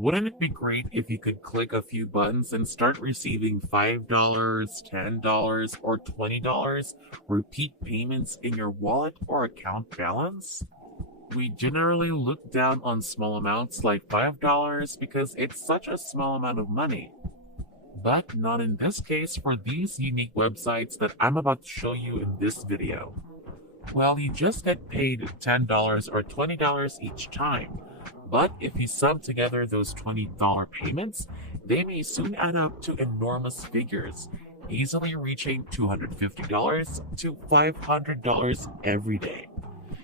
Wouldn't it be great if you could click a few buttons and start receiving $5, $10, or $20 repeat payments in your wallet or account balance? We generally look down on small amounts like $5 because it's such a small amount of money. But not in this case for these unique websites that I'm about to show you in this video. Well, you just get paid $10 or $20 each time. But if you sum together those $20 payments, they may soon add up to enormous figures, easily reaching $250 to $500 every day.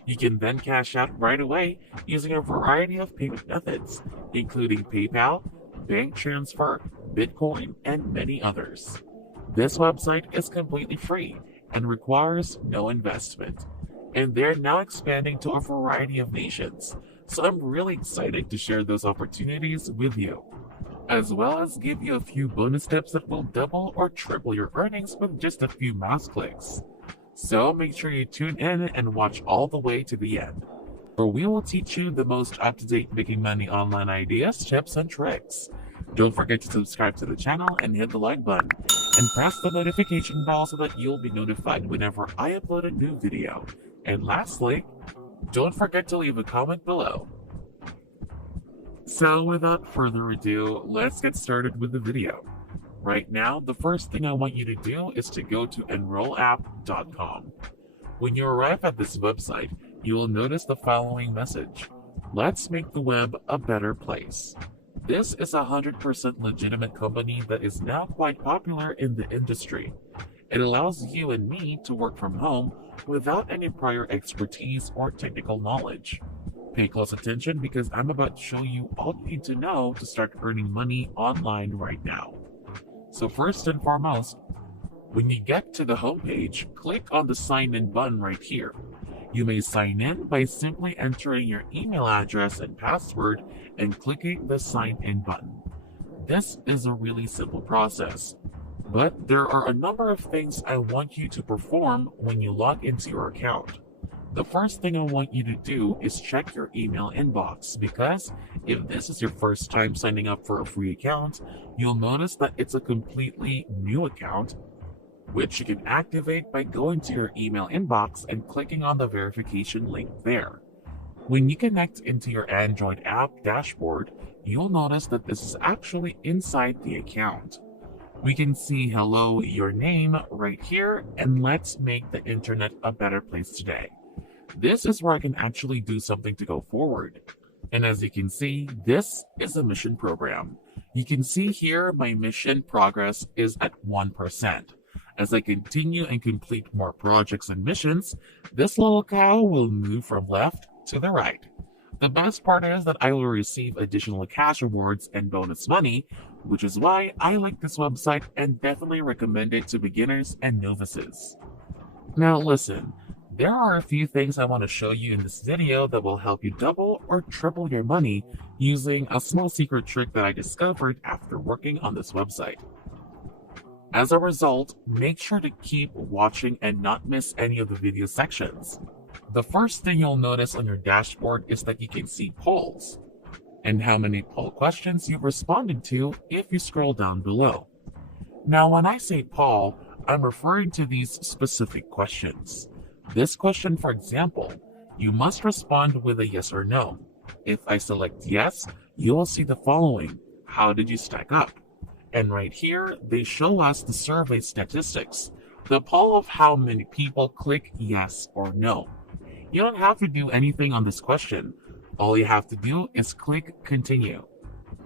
You can then cash out right away using a variety of payment methods, including PayPal, bank transfer, Bitcoin, and many others. This website is completely free and requires no investment. And they're now expanding to a variety of nations, so I'm really excited to share those opportunities with you, as well as give you a few bonus tips that will double or triple your earnings with just a few mouse clicks. So make sure you tune in and watch all the way to the end, where we will teach you the most up-to-date making money online ideas, tips, and tricks. Don't forget to subscribe to the channel and hit the like button, and press the notification bell so that you'll be notified whenever I upload a new video. And lastly, don't forget to leave a comment below. So without further ado, let's get started with the video. Right now, the first thing I want you to do is to go to enrollapp.com. When you arrive at this website, you will notice the following message: let's make the web a better place. This is a 100% legitimate company that is now quite popular in the industry. It allows you and me to work from home without any prior expertise or technical knowledge. Pay close attention because I'm about to show you all you need to know to start earning money online right now. So first and foremost, when you get to the homepage, click on the sign in button right here. You may sign in by simply entering your email address and password and clicking the sign in button. This is a really simple process, but there are a number of things I want you to perform when you log into your account. The first thing I want you to do is check your email inbox, because if this is your first time signing up for a free account, you'll notice that it's a completely new account, which you can activate by going to your email inbox and clicking on the verification link there. When you connect into your Android app dashboard, you'll notice that this is actually inside the account. We can see hello, your name right here, and let's make the internet a better place today. This is where I can actually do something to go forward. And as you can see, this is a mission program. You can see here my mission progress is at 1%. As I continue and complete more projects and missions, this little cow will move from left to the right. The best part is that I will receive additional cash rewards and bonus money, which is why I like this website and definitely recommend it to beginners and novices. Now listen, there are a few things I want to show you in this video that will help you double or triple your money using a small secret trick that I discovered after working on this website. As a result, make sure to keep watching and not miss any of the video sections. The first thing you'll notice on your dashboard is that you can see polls, and how many poll questions you've responded to if you scroll down below. Now, when I say poll, I'm referring to these specific questions. This question, for example, you must respond with a yes or no. If I select yes, you will see the following: how did you stack up? And right here, they show us the survey statistics, the poll of how many people click yes or no. You don't have to do anything on this question. All you have to do is click continue.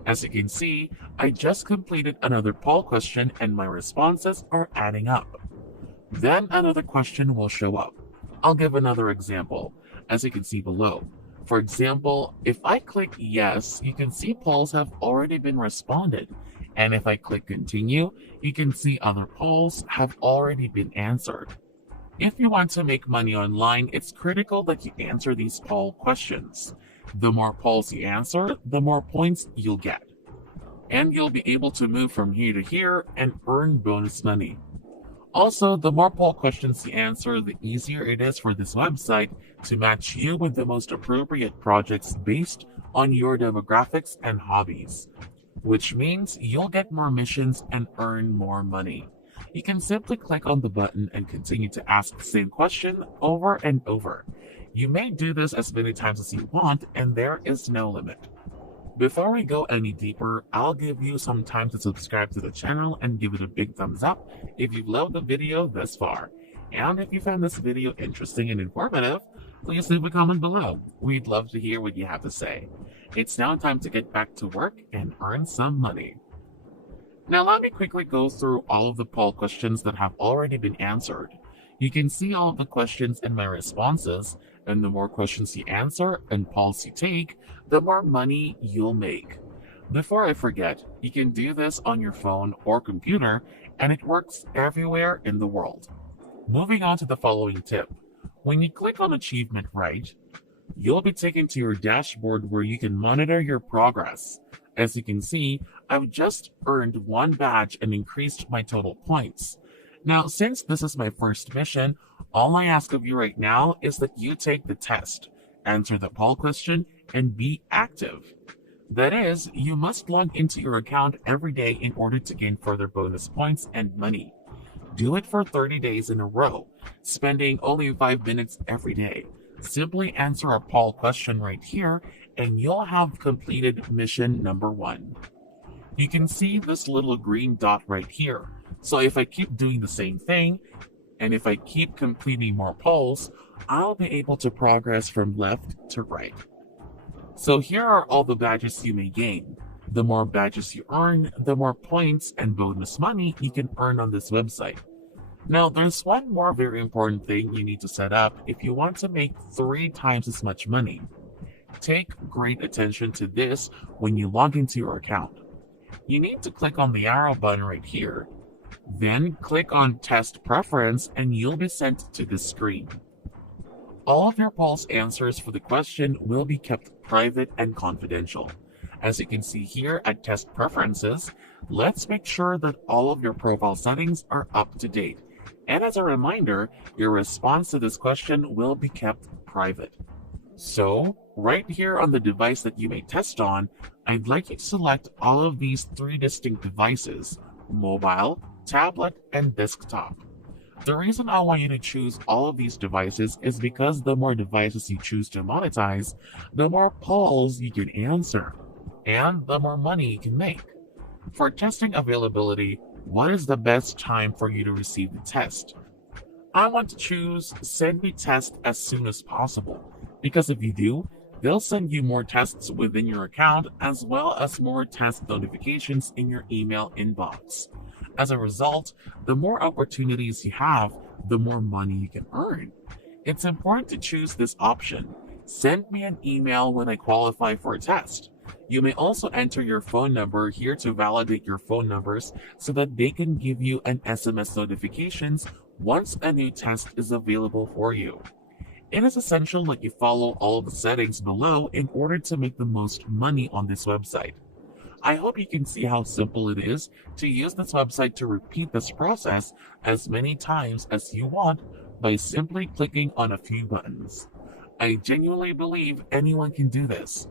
As you can see, I just completed another poll question and my responses are adding up. Then another question will show up. I'll give another example, as you can see below. For example, if I click yes, you can see polls have already been responded. And if I click continue, you can see other polls have already been answered. If you want to make money online, it's critical that you answer these poll questions. The more polls you answer, the more points you'll get. And you'll be able to move from here to here and earn bonus money. Also, the more poll questions you answer, the easier it is for this website to match you with the most appropriate projects based on your demographics and hobbies, which means you'll get more missions and earn more money. You can simply click on the button and continue to ask the same question over and over. You may do this as many times as you want, and there is no limit. Before we go any deeper, I'll give you some time to subscribe to the channel and give it a big thumbs up if you've loved the video this far. And if you found this video interesting and informative, please leave a comment below. We'd love to hear what you have to say. It's now time to get back to work and earn some money. Now let me quickly go through all of the poll questions that have already been answered. You can see all of the questions in my responses, and the more questions you answer and polls you take, the more money you'll make. Before I forget, you can do this on your phone or computer, and it works everywhere in the world. Moving on to the following tip. When you click on Achievement Right, you'll be taken to your dashboard where you can monitor your progress. As you can see, I've just earned 1 badge and increased my total points. Now, since this is my first mission, all I ask of you right now is that you take the test, answer the poll question, and be active. That is, you must log into your account every day in order to gain further bonus points and money. Do it for 30 days in a row, spending only 5 minutes every day. Simply answer a poll question right here, and you'll have completed mission number 1. You can see this little green dot right here. So if I keep doing the same thing, and if I keep completing more polls, I'll be able to progress from left to right. So here are all the badges you may gain. The more badges you earn, the more points and bonus money you can earn on this website. Now, there's one more very important thing you need to set up if you want to make 3 times as much money. Take great attention to this when you log into your account. You need to click on the arrow button right here. Then click on Test Preference and you'll be sent to this screen. All of your polls answers for the question will be kept private and confidential. As you can see here at Test Preferences, let's make sure that all of your profile settings are up to date. And as a reminder, your response to this question will be kept private. So, right here on the device that you may test on, I'd like you to select all of these 3 distinct devices: mobile, tablet, and desktop. The reason I want you to choose all of these devices is because the more devices you choose to monetize, the more polls you can answer, and the more money you can make. For testing availability, what is the best time for you to receive the test? I want to choose Send Me Test as soon as possible, because if you do, they'll send you more tests within your account as well as more test notifications in your email inbox. As a result, the more opportunities you have, the more money you can earn. It's important to choose this option. Send me an email when I qualify for a test. You may also enter your phone number here to validate your phone numbers so that they can give you an SMS notifications once a new test is available for you. It is essential that you follow all the settings below in order to make the most money on this website. I hope you can see how simple it is to use this website to repeat this process as many times as you want by simply clicking on a few buttons. I genuinely believe anyone can do this.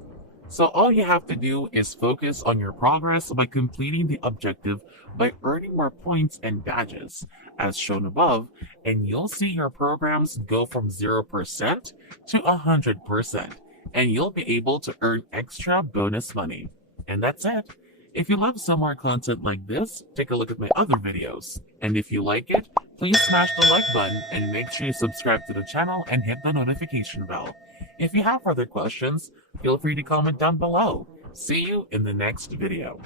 So all you have to do is focus on your progress by completing the objective by earning more points and badges, as shown above, and you'll see your programs go from 0% to 100%, and you'll be able to earn extra bonus money. And that's it. If you love some more content like this, take a look at my other videos. And if you like it, please smash the like button and make sure you subscribe to the channel and hit the notification bell. If you have further questions, feel free to comment down below. See you in the next video.